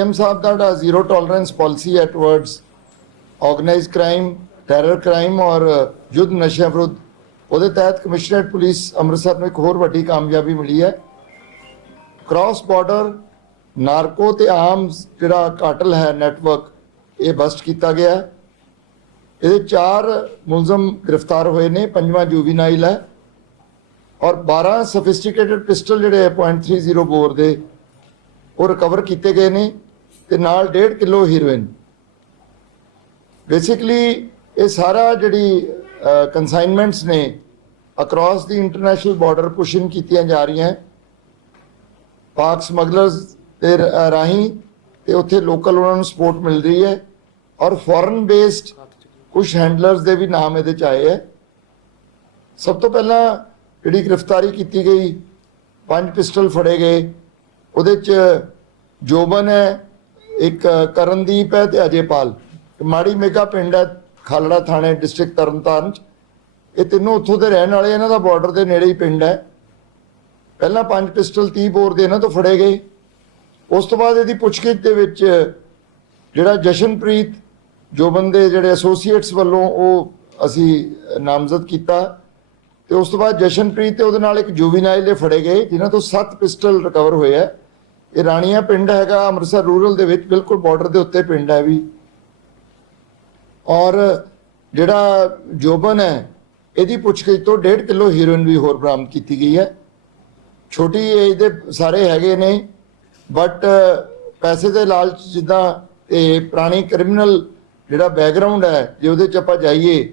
M ਸਾਹਿਬ ਦਾ ਜਿਹੜਾ ਜ਼ੀਰੋ ਟੋਲਰੈਂਸ ਪਾਲਿਸੀ ਹੈ towards organised crime terror crime ਔਰ ਯੁੱਧ ਨਸ਼ਿਆਂ ਵਿਰੁੱਧ, ਉਹਦੇ ਤਹਿਤ ਕਮਿਸ਼ਨਰੇਟ ਪੁਲਿਸ ਅੰਮ੍ਰਿਤਸਰ ਨੂੰ ਇੱਕ ਹੋਰ ਵੱਡੀ ਕਾਮਯਾਬੀ ਮਿਲੀ ਹੈ। ਕ੍ਰਾਸ ਬਾਰਡਰ ਨਾਰਕੋ ਤੇ ਆਰਮਸ ਜਿਹੜਾ ਕਾਟਲ ਹੈ ਨੈਟਵਰਕ ਇਹ ਬਸਟ ਕੀਤਾ ਗਿਆ ਇਹਦੇ ਚਾਰ ਮੁਲਜ਼ਮ ਗ੍ਰਿਫਤਾਰ ਹੋਏ ਨੇ, ਪੰਜਵਾਂ ਜੂਵੀਨਾਈਲ ਹੈ। ਔਰ 12 ਸਫਿਸਟੀਕੇਟਡ ਪਿਸਟਲ ਜਿਹੜੇ ਹੈ .30 ਬੋਰ ਦੇ, ਉਹ ਰਿਕਵਰ ਕੀਤੇ ਗਏ ਨੇ। ਤੇ ਨਾਲ 1.5 ਕਿਲੋ ਹੀਰੋਇਨ। ਬੇਸਿਕਲੀ ਇਹ ਸਾਰਾ ਜਿਹੜੀ ਕਨਸਾਈਨਮੈਂਟਸ ਨੇ across the international border pushing ਕੀਤੀਆਂ ਜਾ ਰਹੀਆਂ। ਪਾਕ ਸਮਗਲਰਸ ਦੇ ਰਾਹੀਂ ਤੇ ਉੱਥੇ ਲੋਕਲ ਉਹਨਾਂ ਨੂੰ ਸਪੋਰਟ ਮਿਲ ਰਹੀ ਹੈ। ਔਰ ਫੋਰਨ ਬੇਸਡ ਕੁਝ ਹੈਂਡਲਰਸ ਦੇ ਵੀ ਨਾਮ ਇਹਦੇ ਚ ਆਏ ਹੈ। ਸਭ ਤੋਂ ਪਹਿਲਾਂ ਜਿਹੜੀ ਗ੍ਰਿਫਤਾਰੀ ਕੀਤੀ ਗਈ, ਪੰਜ ਪਿਸਟਲ ਫੜੇ ਗਏ। ਉਹਦੇ ਚ ਜੋਬਨ ਹੈ ਇੱਕ ਕਰਨਦੀਪ ਹੈ ਤੇ ਅਜੇਪਾਲ। ਇਹ ਮਾੜੀ ਮੇਗਾ ਪਿੰਡ ਹੈ, ਖਾਲੜਾ ਥਾਣੇ, ਡਿਸਟ੍ਰਿਕਟ ਤਰਨਤਾਰਨ ਚ। ਇਹ ਤਿੰਨੋਂ ਉੱਥੋਂ ਦੇ ਰਹਿਣ ਵਾਲੇ, ਇਹਨਾਂ ਦਾ ਬਾਰਡਰ ਦੇ ਨੇੜੇ ਹੀ ਪਿੰਡ ਹੈ। ਪਹਿਲਾਂ ਪੰਜ ਪਿਸਟਲ 30 ਬੋਰ ਦੇ ਇਹਨਾਂ ਤੋਂ ਫੜੇ ਗਏ। ਉਸ ਤੋਂ ਬਾਅਦ ਇਹਦੀ ਪੁੱਛਗਿੱਛ ਦੇ ਵਿੱਚ ਜਿਹੜਾ ਜਸ਼ਨਪ੍ਰੀਤ ਜੋ ਬੰਦੇ ਜਿਹੜੇ ਐਸੋਸੀਏਟਸ ਵੱਲੋਂ ਉਹ ਅਸੀਂ ਨਾਮਜ਼ਦ ਕੀਤਾ। ਤੇ ਉਸ ਤੋਂ ਬਾਅਦ ਜਸ਼ਨਪ੍ਰੀਤ ਤੇ ਉਹਦੇ ਨਾਲ ਇੱਕ ਜੁਵੀਨਾਈਲ ਦੇ ਫੜੇ ਗਏ, ਜਿਨ੍ਹਾਂ ਤੋਂ 7 ਪਿਸਟਲ ਰਿਕਵਰ ਹੋਏ ਆ ਇਹ ਰਾਣੀਆਂ ਪਿੰਡ ਹੈਗਾ, ਅੰਮ੍ਰਿਤਸਰ ਰੂਰਲ ਦੇ ਵਿੱਚ, ਬਿਲਕੁਲ ਬਾਰਡਰ ਦੇ ਉੱਤੇ ਪਿੰਡ ਹੈ ਵੀ। ਔਰ ਜਿਹੜਾ ਜੋਬਨ ਹੈ, ਇਹਦੀ ਪੁੱਛਗਿੱਛ ਤੋਂ 1.5 ਕਿਲੋ ਹੀਰੋਇਨ ਵੀ ਹੋਰ ਬਰਾਮਦ ਕੀਤੀ ਗਈ ਹੈ। ਛੋਟੀ ਏਜ ਦੇ ਸਾਰੇ ਹੈਗੇ ਨੇ ਬਟ ਪੈਸੇ ਦੇ ਲਾਲਚ ਜਿੱਦਾਂ ਇਹ ਪੁਰਾਣੀ ਕ੍ਰਿਮੀਨਲ ਜਿਹੜਾ ਬੈਕਗ੍ਰਾਉਂਡ ਹੈ, ਜੇ ਉਹਦੇ ਚ ਆਪਾਂ ਜਾਈਏ,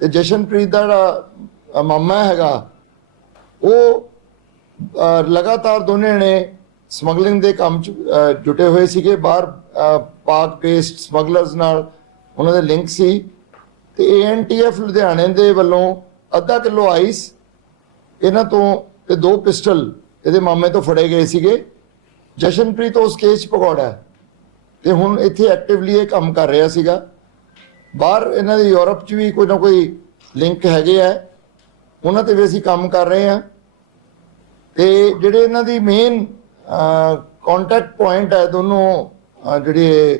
ਤੇ ਜਸ਼ਨਪ੍ਰੀਤ ਦਾ ਜਿਹੜਾ ਮਾਮਾ ਹੈਗਾ, ਉਹ ਲਗਾਤਾਰ ਦੋਨੇ ਨੇ ਸਮਗਲਿੰਗ ਦੇ ਕੰਮ ਚ ਜੁਟੇ ਹੋਏ ਸੀਗੇ। ਬਾਹਰ ਪਾਕ ਪੇਸਟ ਸਮਗਲਰਸ ਨਾਲ ਉਹਨਾਂ ਦੇ ਲਿੰਕ ਸੀ। ਤੇ ਏਐਨਟੀਐਫ ਲੁਧਿਆਣੇ ਦੇ ਵੱਲੋਂ ਅੱਧਾ ਕਿਲੋ ਆਈਸ ਇਹਨਾਂ ਤੋਂ ਤੇ ਦੋ ਪਿਸਟਲ ਇਹਦੇ ਮਾਮੇ ਤੋਂ ਫੜੇ ਗਏ ਸੀਗੇ। ਜਸ਼ਨਪ੍ਰੀਤ ਉਸ ਕੇਸ 'ਚ ਪਕੌੜਾ ਹੈ। ਤੇ ਹੁਣ ਇੱਥੇ ਐਕਟਿਵਲੀ ਇਹ ਕੰਮ ਕਰ ਰਿਹਾ ਸੀਗਾ। ਬਾਹਰ ਇਹਨਾਂ ਦੇ ਯੂਰਪ 'ਚ ਵੀ ਕੋਈ ਨਾ ਕੋਈ ਲਿੰਕ ਹੈਗੇ ਆ। ਉਹਨਾਂ ਤੇ ਵੀ ਅਸੀਂ ਕੰਮ ਕਰ ਰਹੇ ਹਾਂ। ਤੇ ਜਿਹੜੇ ਇਹਨਾਂ ਦੀ ਮੇਨ ਕੰਟੈਕਟ ਪੁਆਇੰਟ ਹੈ ਦੋਨੋਂ ਜਿਹੜੇ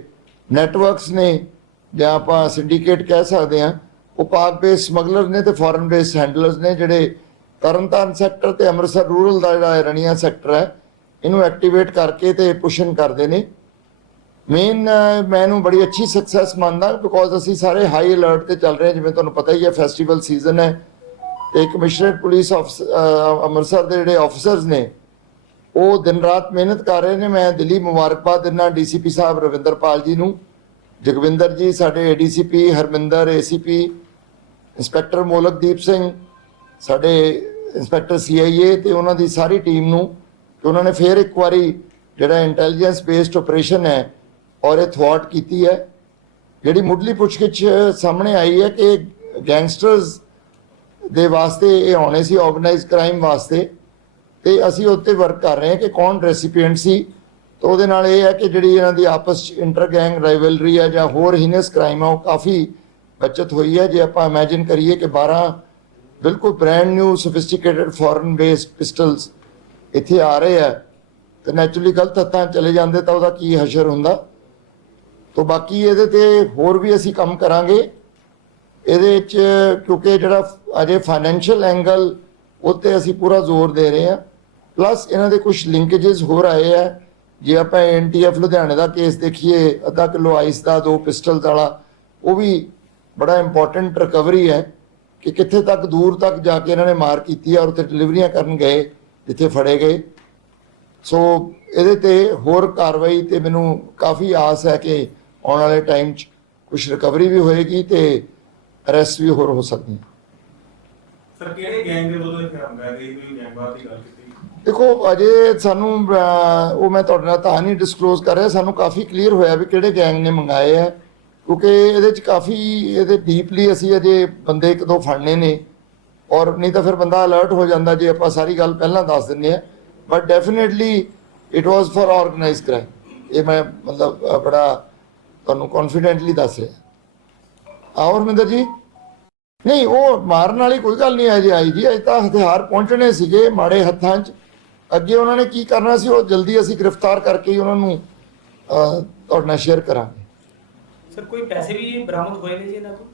ਨੈਟਵਰਕਸ ਨੇ, ਜਾਂ ਆਪਾਂ ਸਿੰਡੀਕੇਟ ਕਹਿ ਸਕਦੇ ਹਾਂ, ਉਹ ਪਾਕ ਬੇਸ ਸਮਗਲਰ ਨੇ ਤੇ ਫੋਰਨ ਬੇਸ ਹੈਂਡਲਰਸ ਨੇ, ਜਿਹੜੇ ਤਰਨਤਾਰਨ ਸੈਕਟਰ ਤੇ ਅੰਮ੍ਰਿਤਸਰ ਰੂਰਲ ਦਾ ਜਿਹੜਾ ਰਣੀਆਂ ਸੈਕਟਰ ਹੈ, ਇਹਨੂੰ ਐਕਟੀਵੇਟ ਕਰਕੇ ਤੇ ਪੁਸ਼ਨ ਕਰਦੇ ਨੇ। ਮੇਨ ਮੈਨੂੰ ਬੜੀ ਅੱਛੀ ਸਕਸੈਸ ਮੰਨਦਾ ਬਿਕੋਜ਼ ਅਸੀਂ ਸਾਰੇ ਹਾਈ ਅਲਰਟ ਤੇ ਚੱਲ ਰਹੇ ਹਾਂ, ਜਿਵੇਂ ਤੁਹਾਨੂੰ ਪਤਾ ਹੀ ਹੈ ਫੈਸਟੀਵਲ ਸੀਜ਼ਨ ਹੈ, ਤੇ ਕਮਿਸ਼ਨਰੇਟ ਪੁਲਿਸ ਆਫ ਅੰਮ੍ਰਿਤਸਰ ਦੇ ਜਿਹੜੇ ਆਫੀਸਰਸ ਨੇ ਉਹ ਦਿਨ ਰਾਤ ਮਿਹਨਤ ਕਰ ਰਹੇ ਨੇ। ਮੈਂ ਦਿੱਲੀ ਮੁਬਾਰਕਬਾਦ ਦਿੰਦਾ ਡੀਸੀਪੀ ਸਾਹਿਬ ਰਵਿੰਦਰਪਾਲ ਜੀ ਨੂੰ। ਜਗਵਿੰਦਰ ਜੀ, ਸਾਡੇ ADCP Harminder, ACP inspector Molakdeep Singh, ਸਾਡੇ ਇੰਸਪੈਕਟਰ ਸੀਆਈਏ ਤੇ ਉਹਨਾਂ ਦੀ ਸਾਰੀ ਟੀਮ ਨੂੰ ਕਿ ਉਹਨਾਂ ਨੇ ਫੇਰ ਇੱਕ ਵਾਰੀ ਜਿਹੜਾ ਇੰਟੈਲੀਜੈਂਸ ਬੇਸਡ ਆਪਰੇਸ਼ਨ ਹੈ ਔਰ ਇਹ ਥਵਾਟ ਕੀਤੀ ਹੈ। ਜਿਹੜੀ ਮੁੱਢਲੀ ਪੁੱਛਗਿੱਛ ਸਾਹਮਣੇ ਆਈ ਹੈ ਕਿ ਗੈਂਗਸਟਰਸ ਦੇ ਵਾਸਤੇ ਇਹ ਆਉਣੇ ਸੀ ਆਰਗੇਨਾਈਜ਼ਡ ਕ੍ਰਾਈਮ ਵਾਸਤੇ। ਤੇ ਅਸੀਂ ਉੱਤੇ ਵਰਕ ਕਰ ਰਹੇ ਹਾਂ ਕਿ ਕੌਣ ਰੈਸੀਪੀਐਂਟ ਸੀ। ਤਾਂ ਉਹਦੇ ਨਾਲ ਇਹ ਹੈ ਕਿ ਜਿਹੜੀ ਇਹਨਾਂ ਦੀ ਆਪਸ 'ਚ ਇੰਟਰ ਗੈਂਗ ਰਾਈਵਲਰੀ ਹੈ ਜਾਂ ਹੋਰ ਹੀਨਸ ਕ੍ਰਾਈਮ ਆ, ਉਹ ਕਾਫੀ ਬਚਤ ਹੋਈ ਹੈ। ਜੇ ਆਪਾਂ ਇਮੇਜਿਨ ਕਰੀਏ ਕਿ 12 ਬਿਲਕੁਲ brand new sophisticated foreign based pistols ਇੱਥੇ ਆ ਰਹੇ ਆ, ਤੇ ਨੈਚੁਰਲੀ ਗਲਤ ਹੱਥਾਂ ਚਲੇ ਜਾਂਦੇ ਤਾਂ ਉਹਦਾ ਕੀ ਹਸ਼ਰ ਹੁੰਦਾ? ਤੋਂ ਬਾਕੀ ਇਹਦੇ ਤੇ ਹੋਰ ਵੀ ਅਸੀਂ ਕੰਮ ਕਰਾਂਗੇ। ਇਹਦੇ 'ਚ ਕਿਉਂਕਿ ਜਿਹੜਾ ਅਜੇ ਫਾਈਨੈਂਸ਼ੀਅਲ ਐਂਗਲ ਉੱਤੇ ਅਸੀਂ ਪੂਰਾ ਜ਼ੋਰ ਦੇ ਰਹੇ ਹਾਂ। ਪਲੱਸ ਇਹਨਾਂ ਦੇ ਕੁਝ ਲਿੰਕੇजेस ਹੋਰ ਆਏ ਆ। ਜੇ ਆਪਾਂ ਐਨਟੀਐਫ ਲੁਧਿਆਣੇ ਦਾ ਕੇਸ ਦੇਖੀਏ, ਅੱਧਾ ਕਿਲੋ ਆਈਸ ਦਾ, ਦੋ ਪਿਸਟਲ ਵਾਲਾ, ਉਹ ਵੀ ਬੜਾ ਇੰਪੋਰਟੈਂਟ ਰਿਕਵਰੀ ਹੈ ਕਿ ਕਿੱਥੇ ਤੱਕ ਦੂਰ ਤੱਕ ਜਾ ਕੇ ਇਹਨਾਂ ਨੇ ਮਾਰ ਕੀਤੀ ਔਰ ਉੱਥੇ ਡਿਲੀਵਰੀਆਂ ਕਰਨ ਗਏ, ਜਿੱਥੇ ਫੜੇ ਗਏ। ਸੋ ਇਹਦੇ ਤੇ ਹੋਰ ਕਾਰਵਾਈ ਤੇ ਮੈਨੂੰ ਕਾਫੀ ਆਸ ਹੈ ਕਿ ਆਉਣ ਵਾਲੇ ਟਾਈਮ 'ਚ ਕੁਝ ਰਿਕਵਰੀ ਵੀ ਹੋਏਗੀ ਤੇ ਅਰੈਸਟ ਵੀ ਹੋਰ ਹੋ ਸਕਦੀ ਹੈ। ਸਰ ਕਿਹੜੇ ਗੈਂਗ ਦੇ ਵੱਲੋਂ ਇਹ ਕੰਮ ਕਰ ਰਹੀ ਕੋਈ ਗੈਂਗਵਾਰ ਦੀ ਗੱਲ ਕੀਤੀ? ਦੇਖੋ ਅਜੇ ਸਾਨੂੰ ਅਹ, ਉਹ ਮੈਂ ਤੁਹਾਡੇ ਨਾਲ ਤਾਂ ਨਹੀਂ ਡਿਸਕਲੋਜ਼ ਕਰ ਰਿਹਾ। ਸਾਨੂੰ ਕਾਫੀ ਕਲੀਅਰ ਹੋਇਆ ਵੀ ਕਿਹੜੇ ਗੈਂਗ ਨੇ ਮੰਗਾਏ ਆ। ਕਿਉਂਕਿ ਇਹਦੇ ਚ ਕਾਫੀ ਇਹਦੇ ਡੀਪਲੀ ਅਸੀਂ ਅਜੇ ਬੰਦੇ ਇੱਕ ਦੋ ਫੜਨੇ ਨੇ। ਔਰ ਨਹੀਂ ਤਾਂ ਫਿਰ ਬੰਦਾ ਅਲਰਟ ਹੋ ਜਾਂਦਾ ਜੇ ਆਪਾਂ ਸਾਰੀ ਗੱਲ ਪਹਿਲਾਂ ਦੱਸ ਦਿੰਨੇ ਆ। But definitely it was for organize crime ਇਹ ਮੈਂ ਮਤਲਬ ਅਹ, ਬੜਾ ਤੁਹਾਨੂੰ ਕੌਨਫੀਡੈਂਟਲੀ ਦੱਸ ਰਿਹਾ। ਆਓ ਹਰਮਿੰਦਰ ਜੀ। ਨਹੀਂ ਉਹ ਮਾਰਨ ਵਾਲੀ ਕੋਈ ਗੱਲ ਨਹੀਂ ਹੈ ਜੀ ਆਈ ਜੀ। ਅਜੇ ਤਾਂ ਹਥਿਆਰ ਪਹੁੰਚਣੇ ਸੀਗੇ ਮਾੜੇ ਹੱਥਾਂ 'ਚ। ਅੱਗੇ ਉਹਨਾਂ ਨੇ ਕੀ ਕਰਨਾ ਸੀ ਉਹ ਜਲਦੀ ਅਸੀਂ ਗ੍ਰਿਫਤਾਰ ਕਰਕੇ ਹੀ ਉਹਨਾਂ ਨੂੰ ਤੁਹਾਡੇ ਨਾਲ ਸ਼ੇਅਰ ਕਰਾਂਗੇ। ਸਰ ਕੋਈ ਪੈਸੇ ਵੀ ਬਰਾਮਦ ਹੋਏ ਨੇ ਜੀ ਇਹਨਾਂ ਤੋਂ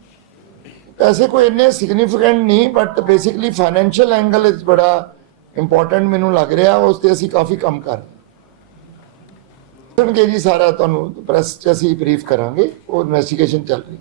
ਪੈਸੇ ਕੋਈ ਇੰਨੇ ਸਿਗਨੀਫੀਕੈਂਟ ਨਹੀਂ ਬਟ ਬੇਸਿਕਲੀ ਫਾਈਨੈਂਸ਼ੀਅਲ ਐਂਗਲ ਇਸ ਬੜਾ ਇੰਪੋਰਟੈਂਟ ਮੈਨੂੰ ਲੱਗ ਰਿਹਾ ਉਸ ਤੇ ਅਸੀਂ ਕਾਫੀ ਕੰਮ ਕਰ ਰਹੇ ਹਾਂ। ਜੀ ਸਾਰਾ ਤੁਹਾਨੂੰ ਪ੍ਰੈਸ ਚ ਅਸੀਂ ਬਰੀਫ ਕਰਾਂਗੇ ਉਹ ਇਨਵੈਸਟੀਗੇਸ਼ਨ ਚੱਲ ਰਹੀ ਹੈ।